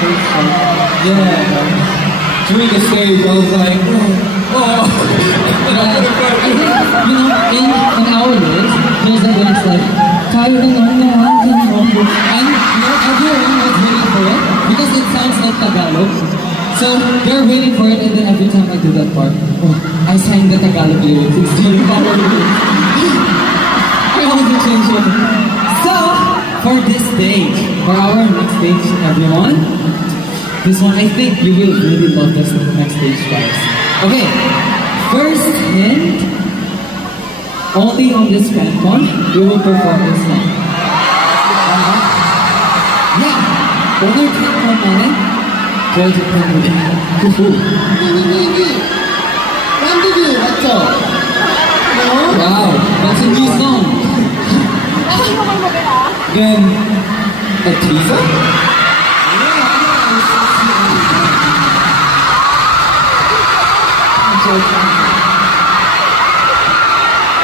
Yeah. During the stage, I was like, oh. In our years, there's a dance like, kaya na naman, and everyone was waiting for it because it sounds like Tagalog. So they're waiting for it, and then every time I do that part, I sang the Tagalog lyrics. It's during Tagalog lyrics. I always change it. So, for this stage, for our next stage, everyone, this one, I think you will really love this next stage, guys. Okay, first hint, only on this FanCon, we will perform this song. Yeah, 오늘 FanCon만에 보여줄 겁니다. 밴드기 맞죠? Wow, that's a new song. Again, a teaser?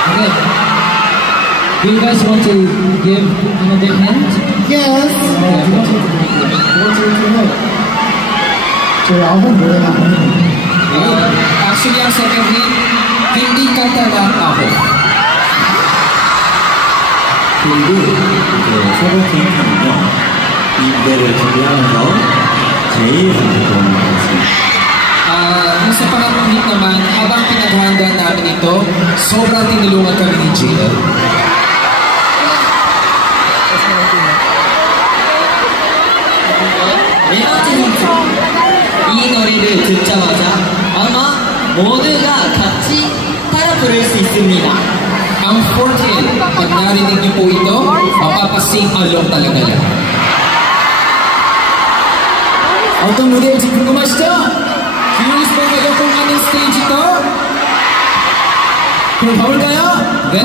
Okay. Do you guys want to give another hint? Yes. 저희 아홉 노래가 Actually, ang second hint, hindi kanta lang ako. 그리고 세 번째 힌트는요, 이 무대를 준비하면서 제일 감동을 받았습니다. Yung sa pangalawang hint naman, habang pinaghahanda namin ito, sobrang tinulungan kami ni JL. 네 번째 힌트. 이 노래를 듣자마자 아마 모두가 같이 따라 부를 수 있습니다. Ang fourth hint, pag narinig niyo po ito, mapapasing along talaga yan. 어떤 무대일지 궁금하시죠? Curious ba kayo kung anong stage ito? 그럼 가볼까요? 네,